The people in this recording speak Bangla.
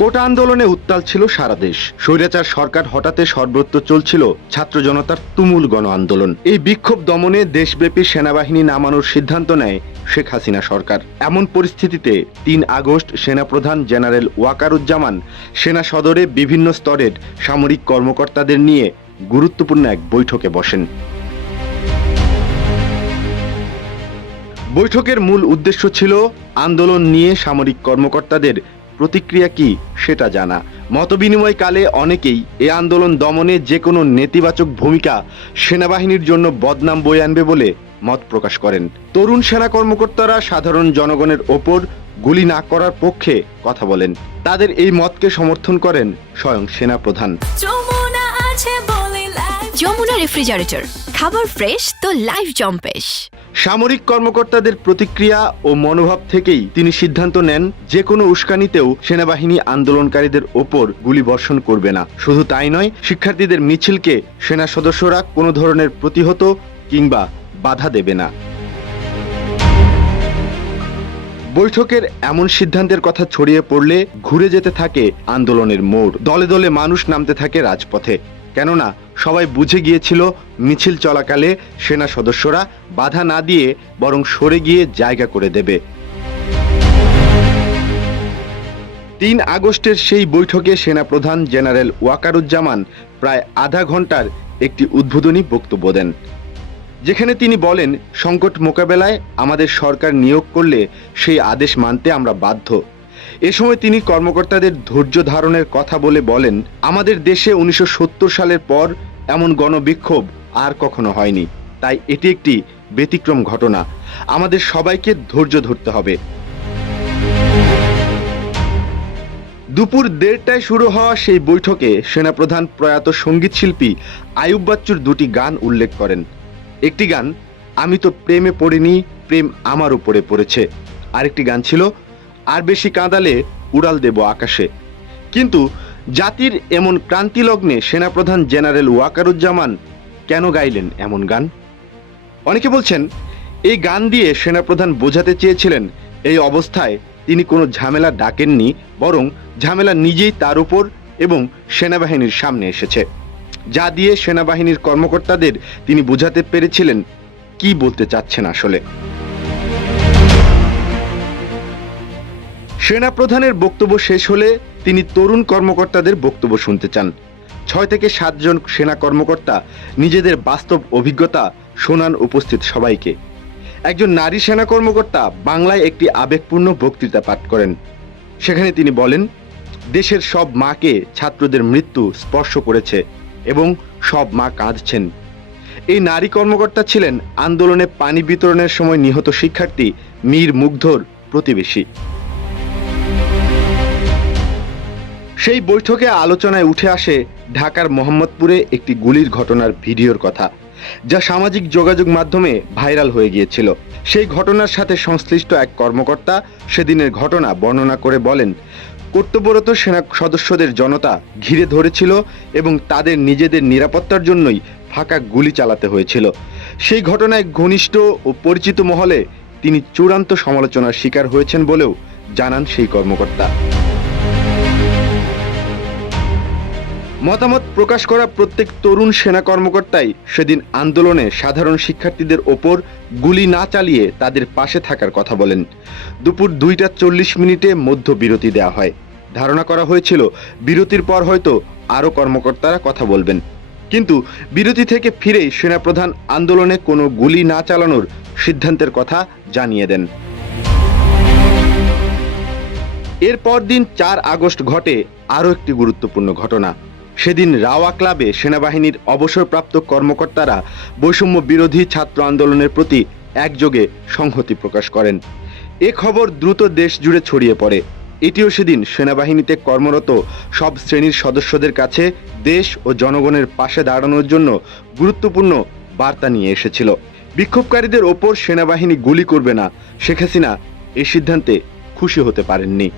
কোটা আন্দোলনে উত্তাল ছিল সারা দেশ। স্বৈরাচার সরকার হঠাতে সর্বত্র চলছিল ছাত্র জনতার তুমুল গণ আন্দোলন। এই বিক্ষোভ দমনে দেশব্যাপী সেনাবাহিনী নামানোর সিদ্ধান্ত নেয় শেখ হাসিনা সরকার। এমন পরিস্থিতিতে ৩ আগস্ট সেনাপ্রধান জেনারেল ওয়াকারুজ্জামান সেনা সদরে বিভিন্ন স্তরের সামরিক কর্মকর্তাদের নিয়ে গুরুত্বপূর্ণ এক বৈঠকে বসেন। বৈঠকের মূল উদ্দেশ্য ছিল আন্দোলন নিয়ে সামরিক কর্মকর্তাদের প্রতিক্রিয়া কি সেটা জানা। মতবিনিময়কালে অনেকেই এ আন্দোলন দমনে যে কোনো নেতিবাচক ভূমিকা সেনাবাহিনীর জন্য বদনাম বয়ে আনবে বলে মত প্রকাশ করেন। তরুণ সেনা কর্মকর্তারা সাধারণ জনগণের ওপর গুলি না করার পক্ষে কথা বলেন। তাদের এই মতকে সমর্থন করেন স্বয়ং সেনাপ্রধান। যমুনা রেফ্রিজারেটর, খাবার ফ্রেশ তো লাইফ জম্পেশ। সামরিক কর্মকর্তাদের প্রতিক্রিয়া ও মনোভাব থেকেই তিনি সিদ্ধান্ত নেন যে কোনো উস্কানিতেও সেনাবাহিনী আন্দোলনকারীদের ওপর গুলি বর্ষণ করবে না। শুধু তাই নয়, শিক্ষার্থীদের মিছিলকে সেনা সদস্যরা কোনো ধরনের প্রতিহত কিংবা বাধা দেবে না। বৈঠকের এমন সিদ্ধান্তের কথা ছড়িয়ে পড়লে ঘুরে যেতে থাকে আন্দোলনের মোড়। দলে দলে মানুষ নামতে থাকে রাজপথে। কেননা সবাই বুঝে গিয়েছিল মিছিল চলাকালে সেনা সদস্যরা বাধা না দিয়ে বরং সরে গিয়ে জায়গা করে দেবে। ৩ আগস্টের সেই বৈঠকে সেনাপ্রধান জেনারেল ওয়াকারুজ্জামান প্রায় আধা ঘন্টার একটি উদ্বোধনী বক্তব্য দেন, যেখানে তিনি বলেন, সংকট মোকাবেলায় আমাদের সরকার নিয়োগ করলে সেই আদেশ মানতে আমরা বাধ্য। এ সময় তিনি কর্মকর্তাদের ধৈর্য ধারণের কথা বলেন, আমাদের দেশে 1970 সালের পর এমন গণবিক্ষোভ আর কখনো হয়নি, তাই এটি একটি ব্যতিক্রম ঘটনা। আমাদের সবাইকে ধৈর্য ধরতে হবে। দুপুর 1:30টায় শুরু হওয়া সেই বৈঠকে সেনাপ্রধান প্রয়াত সঙ্গীত শিল্পী আইয়ুব বাচ্চুর 2টি গান উল্লেখ করেন। একটি গান আমি তো প্রেমে পড়িনি, প্রেম আমার উপরে পড়েছে। আরেকটি গান ছিল আর বেশি কাঁদালে উড়াল দেব আকাশে। কিন্তু জাতির এমন ক্রান্তি লগ্নে সেনাপ্রধান জেনারেল ওয়াকারুজ্জামান কেন গাইলেন এমন গান? অনেকে বলছেন এই গান দিয়ে সেনাপ্রধান বোঝাতে চেয়েছিলেন এই অবস্থায় তিনি কোনো ঝামেলা ডাকেননি, বরং ঝামেলা নিজেই তার উপর এবং সেনাবাহিনীর সামনে এসেছে, যা দিয়ে সেনাবাহিনীর কর্মকর্তাদের তিনি বোঝাতে পেরেছিলেন কি বলতে চাচ্ছেন আসলে। সেনাপ্রধানের বক্তব্য শেষ হলে তিনি তরুণ কর্মকর্তাদের বক্তব্য শুনতে চান। 6 থেকে 7 জন সেনা কর্মকর্তা নিজেদের বাস্তব অভিজ্ঞতা শোনান উপস্থিত সবাইকে। একজন নারী সেনা কর্মকর্তা বাংলায় একটি আবেগপূর্ণ বক্তৃতা পাঠ করেন। সেখানে তিনি বলেন, দেশের সব মাকে ছাত্রদের মৃত্যু স্পর্শ করেছে এবং সব মা কাঁদছেন। এই নারী কর্মকর্তা ছিলেন আন্দোলনে পানি বিতরণের সময় নিহত শিক্ষার্থী মীর মুগ্ধর প্রতিবেশী। সেই বৈঠকে আলোচনায় উঠে আসে ঢাকার মোহাম্মদপুরে একটি গুলির ঘটনার ভিডিওর কথা, যা সামাজিক যোগাযোগ মাধ্যমে ভাইরাল হয়ে গিয়েছিল। সেই ঘটনার সাথে সংশ্লিষ্ট এক কর্মকর্তা সেদিনের ঘটনা বর্ণনা করে বলেন, কর্তব্যরত সেনা সদস্যদের জনতা ঘিরে ধরেছিল এবং তাদের নিজেদের নিরাপত্তার জন্যই ফাঁকা গুলি চালাতে হয়েছিল। সেই ঘটনায় ঘনিষ্ঠ ও পরিচিত মহলে তিনি চূড়ান্ত সমালোচনার শিকার হয়েছেন বলেও জানান সেই কর্মকর্তা। মতামত প্রকাশ করা প্রত্যেক তরুণ সেনা কর্মকর্তাই সেদিন আন্দোলনে সাধারণ শিক্ষার্থীদের ওপর গুলি না চালিয়ে তাদের পাশে থাকার কথা বলেন। দুপুর 2:40 মধ্য বিরতি দেওয়া হয়। ধারণা করা হয়েছিল বিরতির পর হয়তো আরও কর্মকর্তারা কথা বলবেন, কিন্তু বিরতি থেকে ফিরেই সেনাপ্রধান আন্দোলনে কোনো গুলি না চালানোর সিদ্ধান্তের কথা জানিয়ে দেন। এরপর দিন 4 আগস্ট ঘটে আরও একটি গুরুত্বপূর্ণ ঘটনা। সেদিন রাওয়া ক্লাবে সেনাবাহিনীর অবসরপ্রাপ্ত কর্মকর্তারা বৈষম্য বিরোধী ছাত্র আন্দোলনের প্রতি একযোগে সংহতি প্রকাশ করেন। এ খবর দ্রুত দেশ জুড়ে ছড়িয়ে পড়ে। এটিও সেদিন সেনাবাহিনীতে কর্মরত সব শ্রেণীর সদস্যদের কাছে দেশ ও জনগণের পাশে দাঁড়ানোর জন্য গুরুত্বপূর্ণ বার্তা নিয়ে এসেছিল। বিক্ষোভকারীদের ওপর সেনাবাহিনী গুলি করবে না, শেখ হাসিনা এই সিদ্ধান্তে খুশি হতে পারেননি।